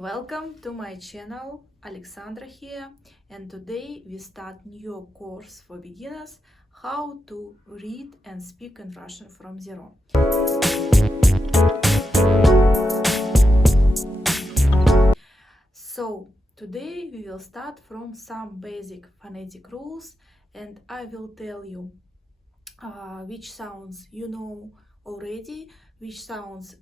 Welcome to my channel, Alexandra here, and today we start new course for beginners, how to read and speak in Russian from zero. So today we will start from some basic phonetic rules, and I will tell you which sounds you know already, which sounds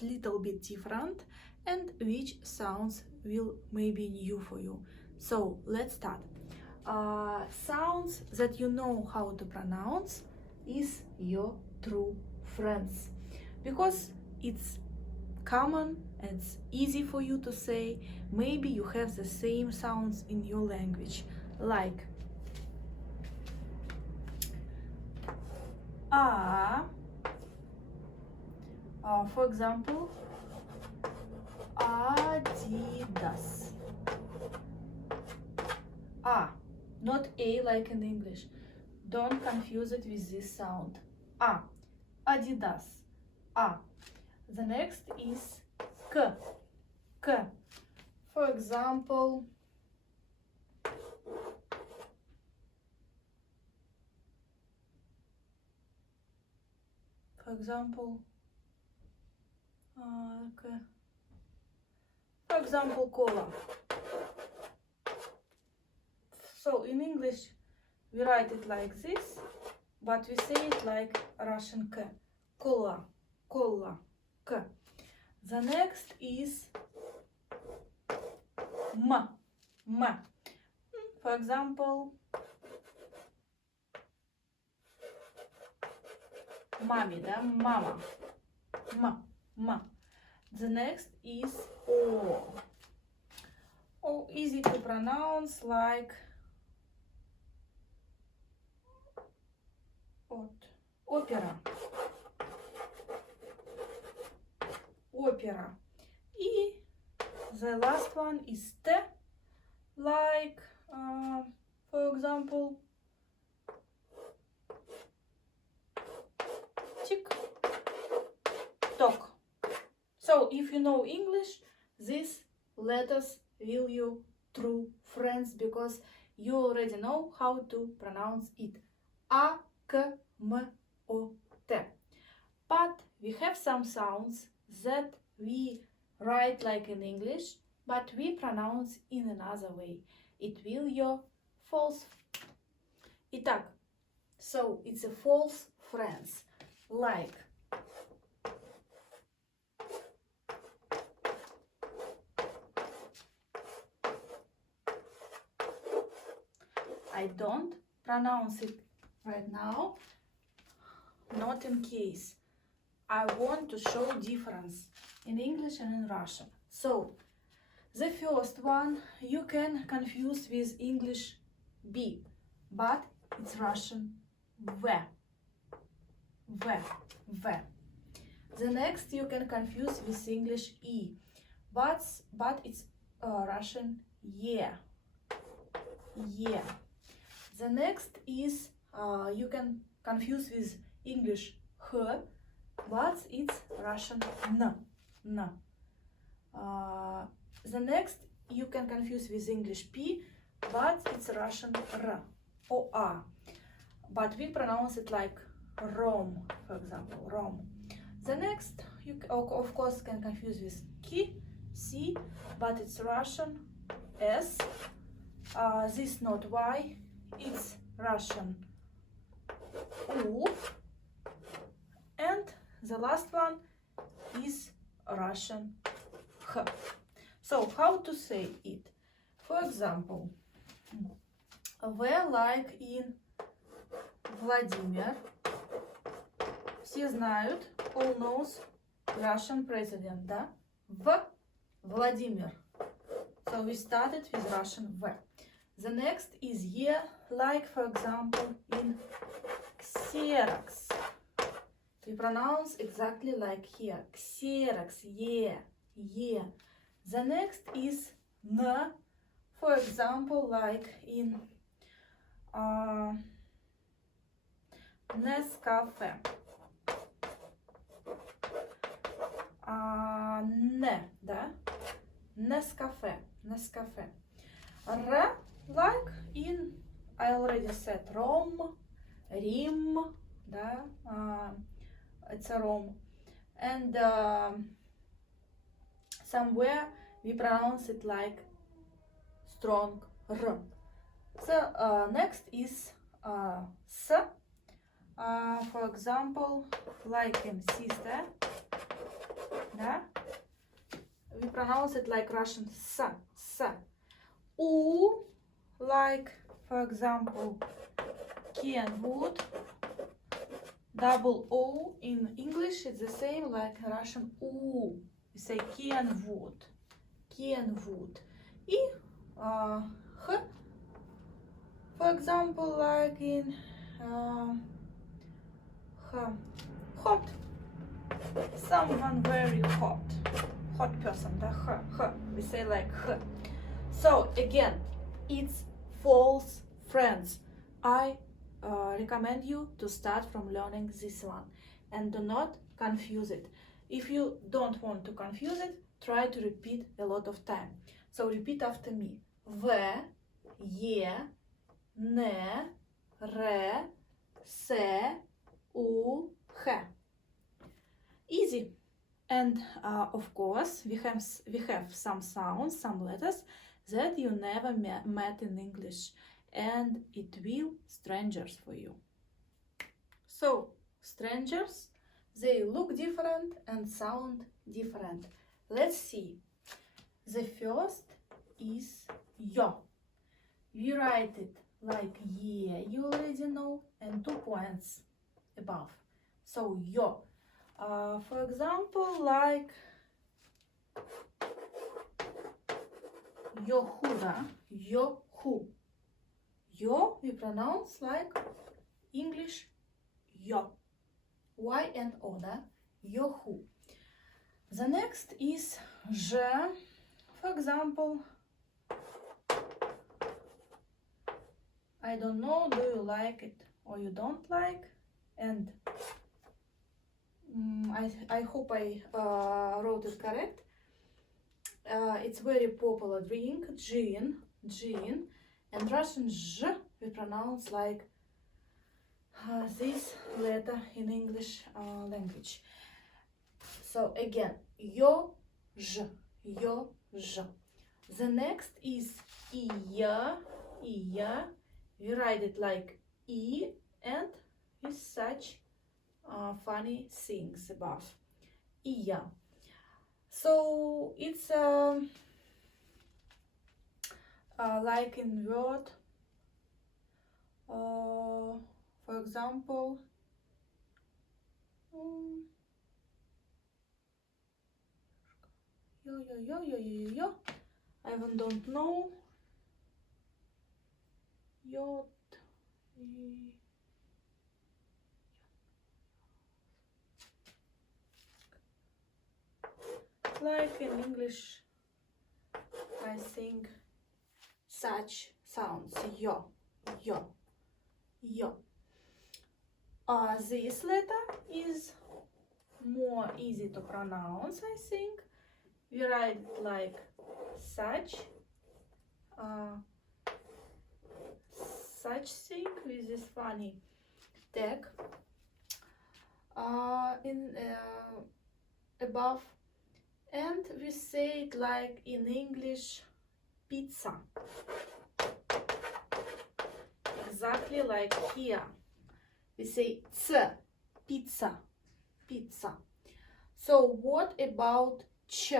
little bit different, and which sounds will maybe new for you. So let's start. Sounds that you know how to pronounce is your true friends, because it's common and it's easy for you to say. Maybe you have the same sounds in your language, like for example, Adidas. Not A like in English. Don't confuse it with this sound. Adidas. The next is K. For example, cola. So in English we write it like this, but we say it like Russian K. Cola, K. The next is M. For example, mommy, mama. M. The next is O. Easy to pronounce, like opera. The last one is T, like for example, tick tock. So if you know English, these letters will you true friends, because you already know how to pronounce it. A, K, M, O, T. But we have some sounds that we write like in English, but we pronounce in another way. It will your false. Итак, so it's a false friends, like I don't pronounce it right now, not in case. I want to show difference in English and in Russian. So the first one you can confuse with English B, but it's Russian V. The next you can confuse with English E, but it's Russian yeah. The next is you can confuse with English H, but it's Russian N. The next you can confuse with English P, but it's Russian R or A. But we pronounce it like Rom, for example, Rom. The next you of course can confuse with K, C, but it's Russian S. This not Y, it's Russian U. And the last one is Russian H. So how to say it? For example, like in Vladimir. Все знают, all knows Russian president, да? Vladimir. So we started with Russian V. The next is yeah, like for example in Xerox. We pronounce exactly like here, Xerox, yeah. The next is N, for example, like in Nescafe. Не, да? Nescafe, Nescafe. R, like in, I already said, Rom, Rim, да? It's a Rom. And somewhere we pronounce it like strong R. So next is S. For example, like in sister, да? We pronounce it like Russian S. U, like, for example, Kenwood. Double O in English it's the same like Russian U. We say Kenwood. Kenwood. И H, for example, like in hot. Someone very hot. Hot person. The H. We say like H. So again, it's false friends. I recommend you to start from learning this one and do not confuse it. If you don't want to confuse it, try to repeat a lot of time. So repeat after me. V, Е, Не, Ре, Се, У, Х. Easy. And of course, we have some sounds, some letters that you never met in English, and it will strangers for you. So, strangers, they look different and sound different. Let's see. The first is yo. We write it like ye, you already know, and 2 points above. So, yo. For example, like Yohuda, Yohu. Yo we pronounce like English yo. Y and O, да? Yohu. The next is Ж. For example, I don't know, do you like it or you don't like? And I hope I wrote it correct. It's very popular drink, gin, and Russian Zh we pronounce like this letter in English language. So again, yo, zh. The next is iya. We write it like E and with such funny things above. Iya. So it's like in word, for example, yo. I even don't know. Yod. Like in English, I think such sounds. Yo. This letter is more easy to pronounce, I think. We write it like such thing with this funny tag in above, and we say it like in English pizza, exactly like here we say pizza. So what about ch?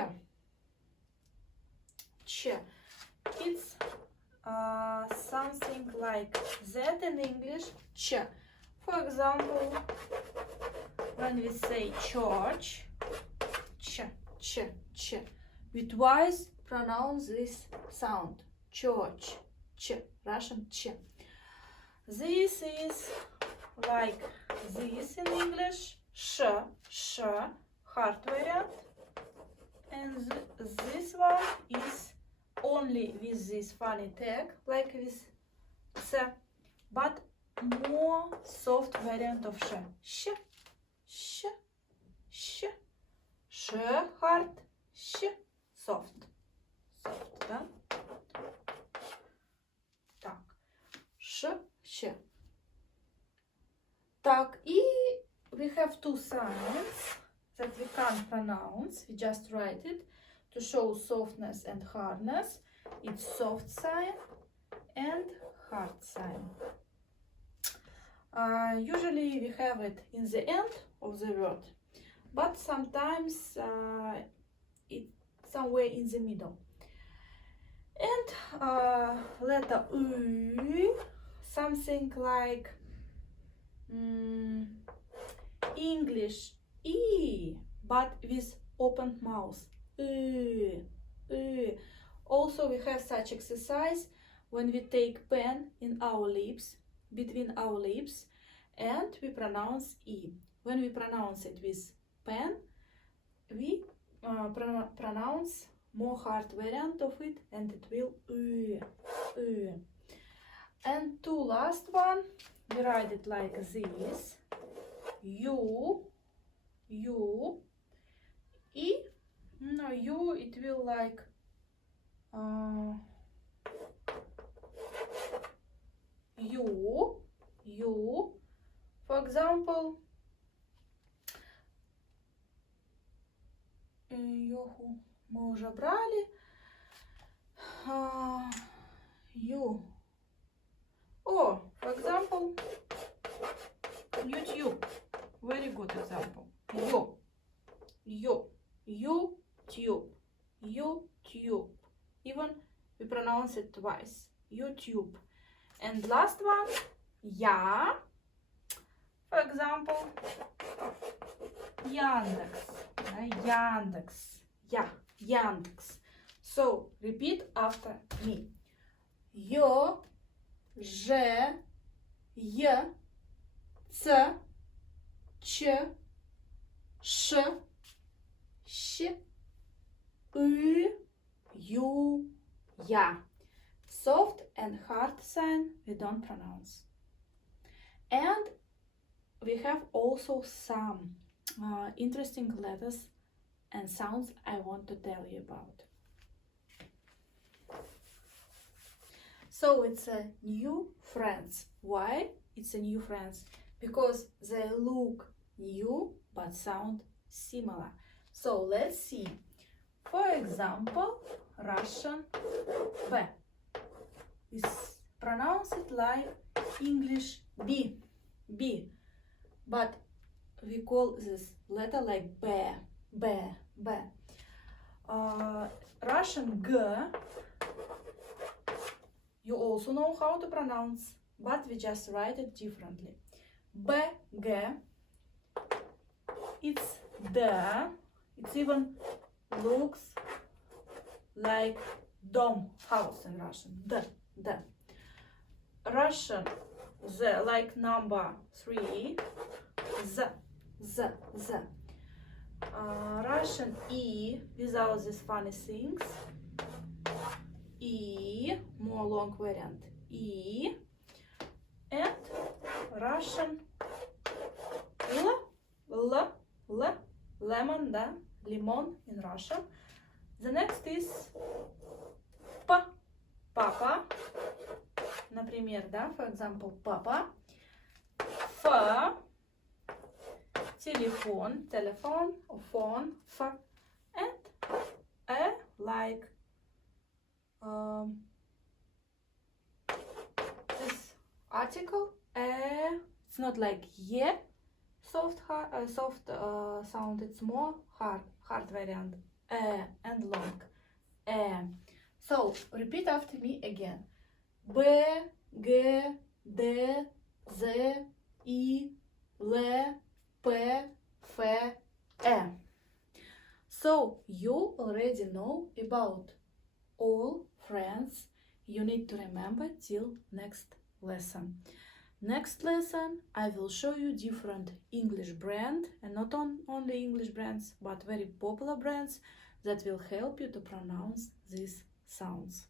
It's something like that in English, ch. For example, when we say church, ch, we twice pronounce this sound, church, ch, Russian ch. This is like this in English, sh, hard variant, and this one is only with this funny tag, like with s, but more soft variant of sh. sh hard, sh soft. Soft, да? Так. Ш, щ. Так, і we have two signs that we can't pronounce. We just write it to show softness and hardness. It's soft sign and hard sign. Usually we have it in the end of the word, but sometimes it's somewhere in the middle. And letter U, something like English E, but with open mouth. Also, we have such exercise when we take pen in our lips, between our lips, and we pronounce E. When we pronounce it with pen, we pronounce more hard variant of it, and it will And two last one, we write it like this. U, E. No, U, it will like U. For example, Йоху мы уже брали. U. Oh, for example, YouTube. Very good example. YouTube. Even we pronounce it twice. YouTube. And last one, я. For example, Яндекс. Яндекс. So, repeat after me. Ё, Ж, Й, Ц, Ч, Ш, Щ, Ы, Ю, Я. Soft and hard sign we don't pronounce. And we have also some interesting letters and sounds I want to tell you about. So it's a new friends. Why it's a new friends? Because they look new but sound similar. So let's see. For example, Russian B. Is pronounce it like English B. But we call this letter like B. Russian G, you also know how to pronounce, but we just write it differently. G, it's D, it even looks like dom, house in Russian. D. Russian Z, like number 3, Z. Russian E, without these funny things. E, more long variant. E. And Russian L, lemon, да? Lemon in Russian. The next is P, papa. Например, да? For example, papa. F, telephone, or phone, F. And E, like this article. It's not like ye, soft sound. It's more hard variant. And long. So repeat after me again. B, G, D, Z, I, L, P, F, E. So you already know about all friends you need to remember till next lesson. Next lesson I will show you different English brand, and not only English brands, but very popular brands that will help you to pronounce these sounds.